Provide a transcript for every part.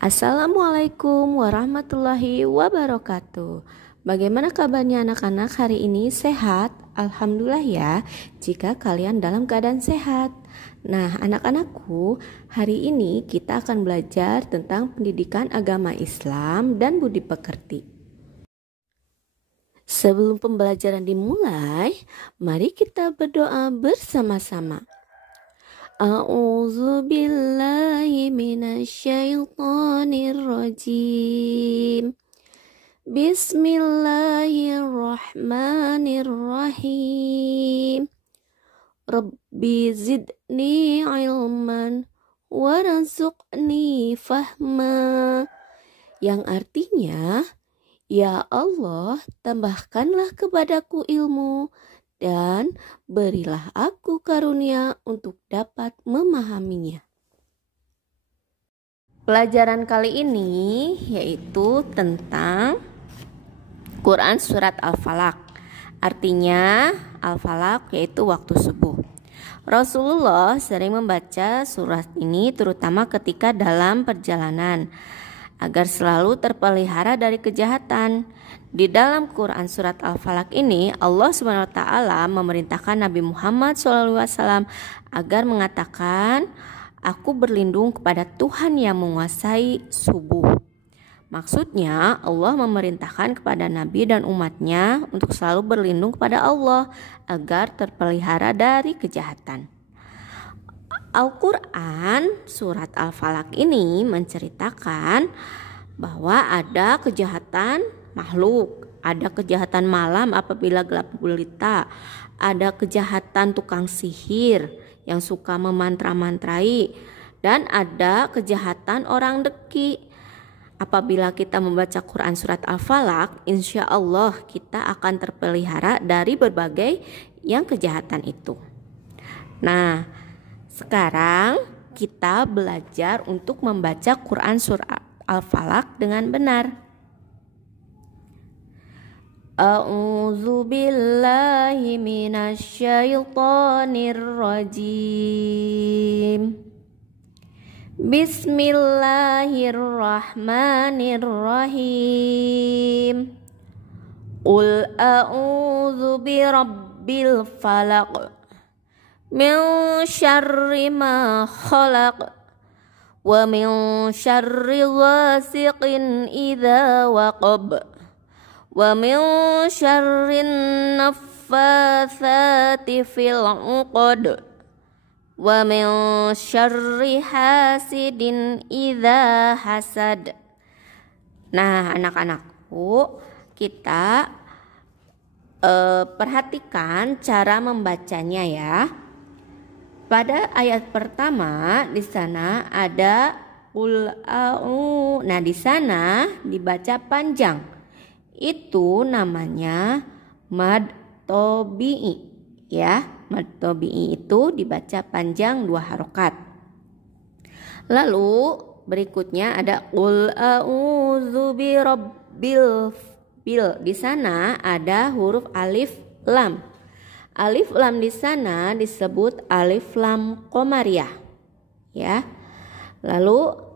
Assalamualaikum warahmatullahi wabarakatuh. Bagaimana kabarnya anak-anak hari ini? Sehat? Alhamdulillah ya, jika kalian dalam keadaan sehat. Nah, anak-anakku, hari ini kita akan belajar tentang pendidikan agama Islam dan budi pekerti. Sebelum pembelajaran dimulai, mari kita berdoa bersama-sama. A'udzu billahi minasyaitonir rajim. Bismillahirrahmanirrahim. Rabbi zidni ilman warzuqni fahma. Yang artinya, ya Allah, tambahkanlah kepadaku ilmu dan berilah aku karunia untuk dapat memahaminya. Pelajaran kali ini yaitu tentang Quran Surat Al-Falaq. Artinya Al-Falaq yaitu waktu subuh. Rasulullah sering membaca surat ini terutama ketika dalam perjalanan agar selalu terpelihara dari kejahatan. Di dalam Quran Surat Al-Falaq ini Allah SWT memerintahkan Nabi Muhammad SAW agar mengatakan, aku berlindung kepada Tuhan yang menguasai subuh. Maksudnya Allah memerintahkan kepada Nabi dan umatnya untuk selalu berlindung kepada Allah agar terpelihara dari kejahatan. Al-Quran Surat Al-Falaq ini menceritakan bahwa ada kejahatan makhluk, ada kejahatan malam apabila gelap gulita, ada kejahatan tukang sihir yang suka memantra-mantrai, dan ada kejahatan orang deki. Apabila kita membaca Quran Surat Al-Falaq, insya Allah kita akan terpelihara dari berbagai yang kejahatan itu. Nah, sekarang kita belajar untuk membaca Quran Surat Al-Falaq dengan benar. A'udzu billahi minasyaitonir rajim. Bismillahirrahmanirrahim. Qul a'udzu birabbil falaq min syarri ma khalaq wa min syarri ghasiqin idza waqab wa min syarrin naffatsati fil 'uqad wa min syarri hasidin idza hasad. Nah, anak-anakku, kita perhatikan cara membacanya ya. Pada ayat pertama di sana ada qul a'u. Nah, di sana dibaca panjang. Itu namanya mad tobi'i ya. Mad tobi'i itu dibaca panjang 2 harokat. Lalu berikutnya ada qul a'udzu birabbil bil. Di sana ada huruf alif lam. Alif lam di sana disebut alif lam qamariyah ya. Lalu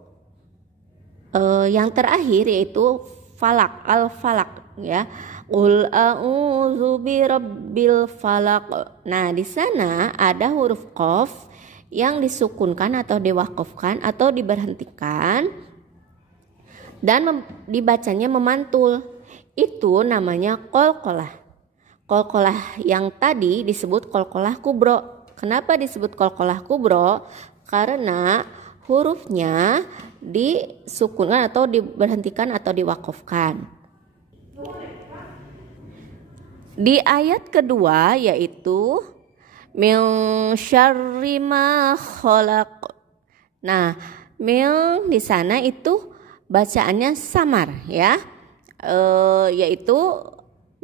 yang terakhir yaitu falak, al-falak ya. Qul a'udzu birabbil falaq. Nah, di sana ada huruf qaf yang disukunkan atau diwakafkan atau diberhentikan dan dibacanya memantul. Itu namanya qalqalah. Qalqalah yang tadi disebut qalqalah kubro. Kenapa disebut qalqalah kubro? Karena hurufnya disukunkan atau diberhentikan atau diwakafkan. Di ayat kedua yaitu min syarri ma khalaq. Nah, min di sana itu bacaannya samar ya. Yaitu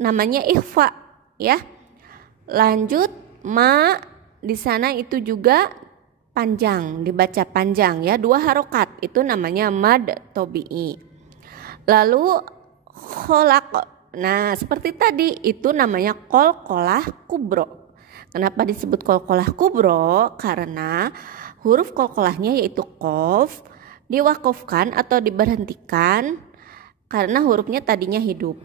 namanya ikhfa ya. Lanjut ma di sana itu juga panjang, dibaca panjang ya, 2 harokat, itu namanya mad tobi'i. Lalu kholaq, nah seperti tadi itu namanya qalqalah kubro. Kenapa disebut qalqalah kubro? Karena huruf qalqalahnya yaitu qaf diwakafkan atau diberhentikan karena hurufnya tadinya hidup.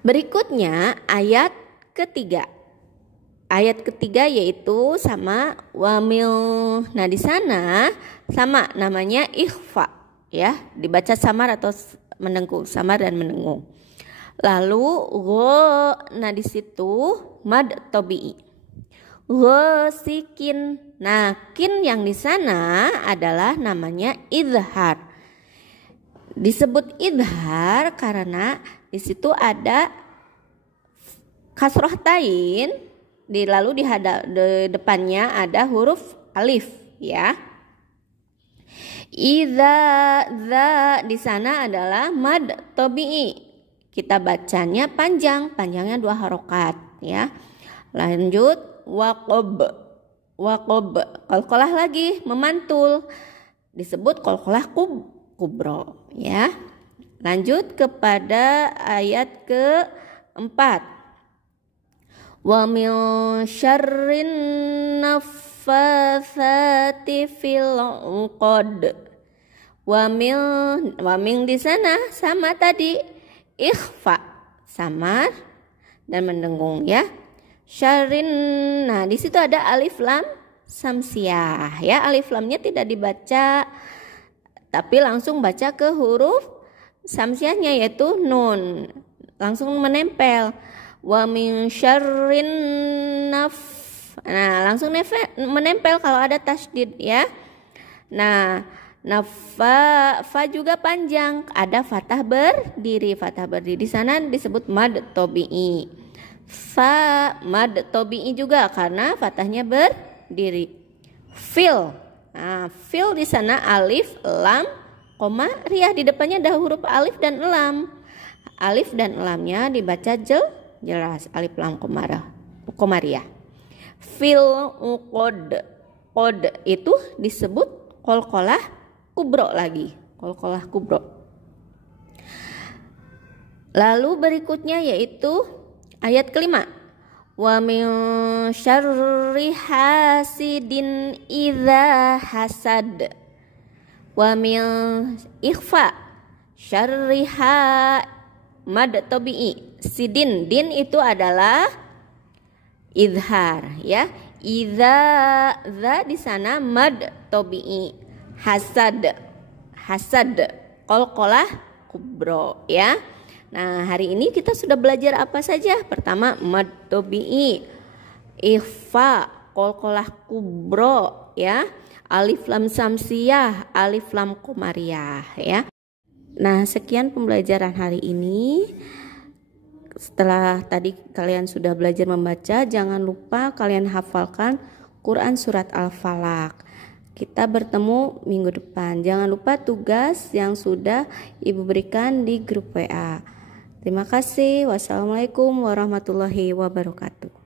Berikutnya ayat ketiga. Ayat ketiga yaitu sama wamil. Nah, di sana sama namanya ikhfa ya, dibaca samar atau mendengung, samar dan mendengung. Lalu nah di situ mad tabi'i. Sikin. Nah, kin yang di sana adalah namanya idhar. Disebut idhar karena di situ ada kasroh tain, lalu di depannya ada huruf alif ya. Idza za di sana adalah mad tabi'i. Kita bacanya panjangnya 2 harokat ya. Lanjut waqob, qalqalah lagi memantul, disebut qalqalah kubro ya. Lanjut kepada ayat keempat. Wa min syarrin naffatsati fil 'uqad. Wa min di sana sama tadi ikhfa, samar dan mendengung ya. Syarrin, nah di situ ada alif lam samsiah ya. Alif lamnya tidak dibaca, tapi langsung baca ke huruf samsiahnya yaitu nun, langsung menempel. Wa min syarrin nah langsung menempel kalau ada tasydid ya. Nah, fa juga panjang, ada fathah berdiri. Fathah berdiri di sana disebut mad tabi'i. Fa mad tabi'i juga karena fathahnya berdiri. Fil. Nah, fil di sana alif, lam, koma, riyah, di depannya ada huruf alif dan lam. Alif dan lamnya dibaca jelas, alif lam koma riyah. Fil uqad. Qad itu disebut qalqalah kubro lagi. Qalqalah kubro. Lalu berikutnya yaitu ayat kelima. Wa min syarri hasidin idza hasad. Wa min ikhfa syarri mad tabi'i. Sidin, din itu adalah izhar ya. Idza za di sana mad tabi'i. Hasad qalqalah kubro ya. Nah, hari ini kita sudah belajar apa saja? Pertama, mad tabi'i, ikhfa, qalqalah kubro ya, alif lam samsiyah, alif lam qamariyah ya. Nah, sekian pembelajaran hari ini. Setelah tadi kalian sudah belajar membaca, jangan lupa kalian hafalkan Quran surat Al-Falaq. Kita bertemu minggu depan. Jangan lupa tugas yang sudah Ibu berikan di grup WA. Terima kasih. Wassalamualaikum warahmatullahi wabarakatuh.